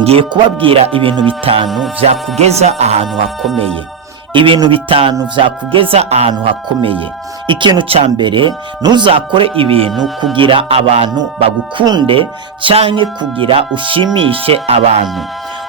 ngiye kubabwira ibintu bitanu vyakugeza ahantu hakomeye. Ibintu bitanu vyakugeza ahantu hakomeye. Ikintu ca mbere, ntuzakore ibintu kugira abantu bagukunde canke kugira ushimishe abantu.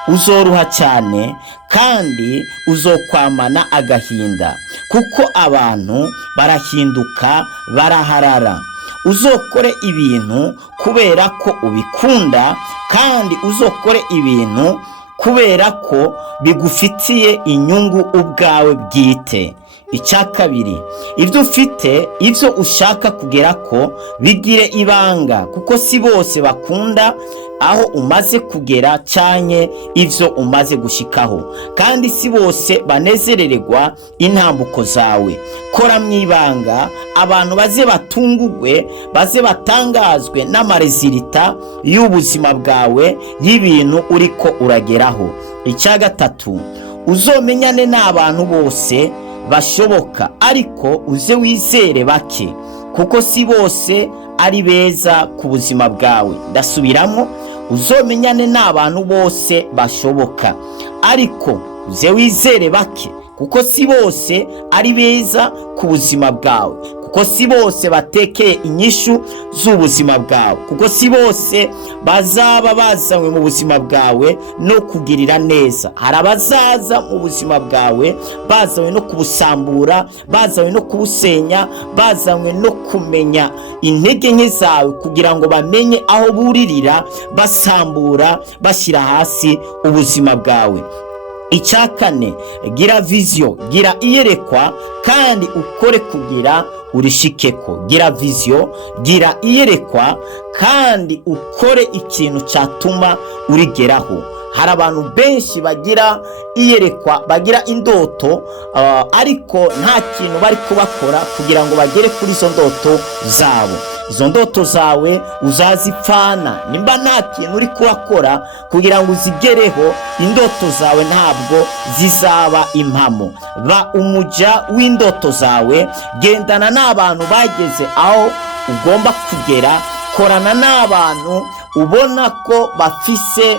Uzoruha cyane kandi uzokwamana agahinda, kuko abantu barahinduka, baraharara. Uzokore ibintu kubera ko ubikunda, kandi uzokore ibintu kubera ko bigufitiye inyungu ubwawe bwite. Icya kabiri, ibyo ufite, ibyo ushaka kugera ko bigire ibanga, kuko si bose bakunda aho umaze kugera cyane ivyo umaze gushikaho, kandi si bose banezerererwa intambuko zawe. Kora mwibanga, abantu baze batungurwe, baze batangazwe n'amarezilita y'ubuzima bwawe, y'ibintu uriko urageraho. Icya gatatu, uzomenyane n'abantu bose bashoboka, ariko uze wizere bake, kuko si bose ari beza ku buzima bwawe. Ndasubiramo, uzomenyane n'abantu bose bashoboka, ariko uze wizere bake, kuko si bose ari beza ku buzima bwawe, kuko si bose batekeye inyishu z'ubuzima bwawe, kuko si bose bazaba bazanywe mu buzima bwawe no kugirira neza. Hari abazaza mu buzima bwawe bazanywe no kubusambura, bazanywe no kubusenya, bazanywe no kumenya intege nke zawe, kugira ngo bamenye aho buririra basambura, bashyira hasi ubuzima bwawe. Icya kane, gira vision, gira iyerekwa, kandi ukore kugira urishikeko. Gira vision, gira iyerekwa, kandi ukore ikintu cyatuma urigeraho. Hari abantu benshi bagira iyerekwa, bagira indoto, ariko nta kintu bari kubakora kugira ngo bagere kuri izo ndoto zabo. Izo ndoto zawe uzazipfana nimba nta kintu uri kurakora kugira ngo uzigereho. Indoto zawe ntabwo zizaba impamo. Ba umuja w'indoto zawe, gendana n'abantu bageze aho ugomba kugera, korana n'abantu ubona ko bafise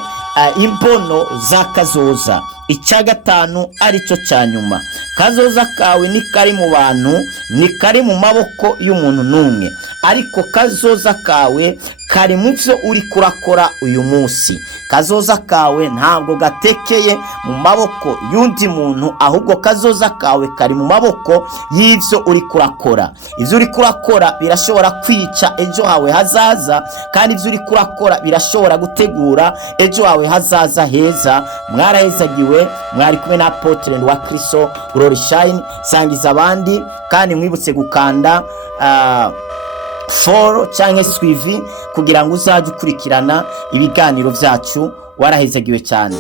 imbono za kazoza. Icya gatanu arico cya nyuma, kazoza kawe ni kari mu bantu, ni kari mu maboko y'umuntu n'umwe, ariko kazoza kawe kari mu byo uri kurakora uyu munsi. Kazoza kawe ntabwo gatekeye mu maboko y'undi muntu, ahubwo kazoza kawe kari mu maboko y'ivyo uri kurakora. Ivyo uri kurakora birashobora kwica ejo hawe hazaza, kandi ivyo uri kurakora birashobora gutegura ejo hawe hazaza heza. Mwarahezagiwe, mwari kumwe na Apotre wa Kristo Glory Shine. Sangiza abandi, kandi mwibutse gukanda follow canke suivi kugira ngo uzaje ukurikirana ibiganiro vyacu. Warahezagiwe cyane.